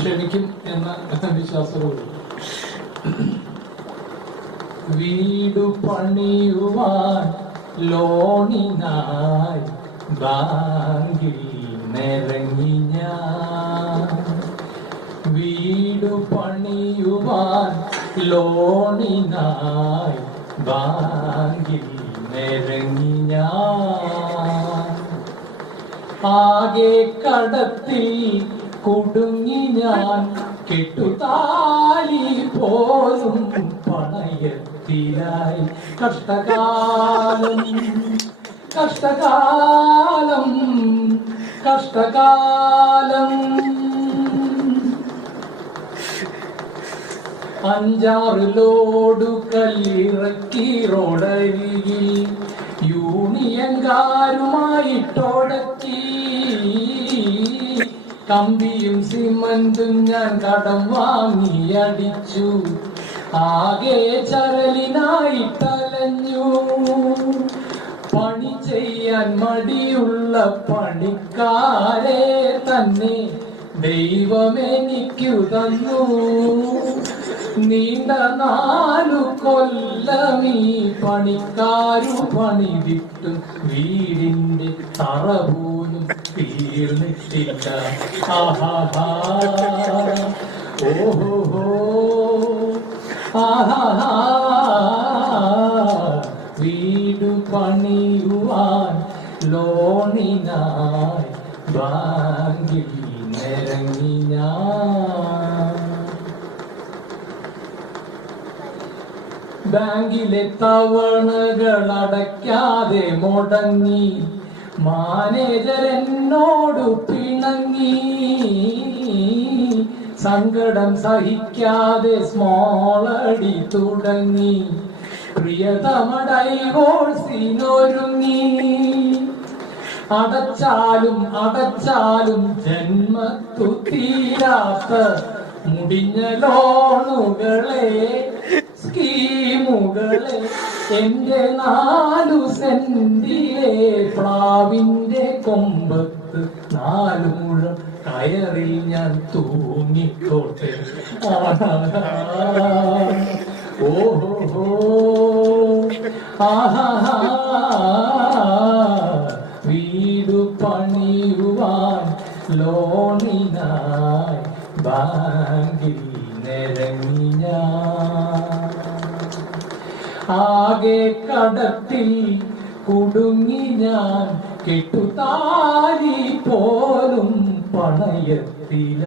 ക്ഷമിക്കും എന്ന വിശ്വാസത്തോടെ വീടു പണിയുവാൻ ലോണിനായി ബാങ്കിൽ നിറങ്ങി ഞാൻ. വീടു പണിയുവാൻ ലോണിനായി ബാങ്കിൽ നിറങ്ങി ഞാൻ. ആകെ കടത്തിൽ കുടുങ്ങി ഞാൻ, കെട്ടുതാലി പോലും പണയത്തിലായി. കഷ്ടകാലം കഷ്ടകാലം കഷ്ടകാലം. 5-6 ലോഡു കല്ലിറക്കി റോഡരികിൽ യൂണിയൻകാരുമായിട്ടോടത്തി. കമ്പിയും സിമന്റും ഞാൻ കടം വാങ്ങി അടിച്ചു. ആകെ ചരലിനായിട്ടലഞ്ഞു. പണി ചെയ്യാൻ മടിയുള്ള പണിക്കാരെ തന്നെ ദൈവമെനിക്കു തന്നു. നീണ്ട 4 കൊല്ലമീ പണിക്കാരു പണിതിട്ടും വീടിന്റെ തറ പോലും തീർന്നിട്ടില്ല. ആഹാ ഓഹോ ആഹാ. വീടു പണിയുവാൻ ലോണിനായി ബാങ്കിൽ നിറങ്ങി ഞാൻ. ബാങ്കിലെ തവണകൾ അടയ്ക്കാതെ മുടങ്ങി. മാനേജർ എന്നോട് പിണങ്ങി. സങ്കടം സഹിക്കാതെ സ്മോളടി തുടങ്ങി. പ്രിയതമ ഡൈവോഴ്സിനൊരുങ്ങി. അടച്ചാലും അടച്ചാലും ജന്മത്തു തീരാത്ത മുടിഞ്ഞ ലോണുകളെ, സ്കീമുകളെ. എന്റെ 4 സെന്റിലെ പ്ലാവിന്റെ കൊമ്പത്ത് 4 മുഴം കയറിൽ ഞാൻ തൂങ്ങിക്കോട്ടെ. ഓഹോ ആഹാ. വീടു പണിയുവാൻ ലോണിനായി ബാങ്കിൽ നിറങ്ങി ഞാൻ. ആകെ കടത്തിൽ കുടുങ്ങി ഞാൻ, കെട്ടുതാലി പോലും പണയത്തില.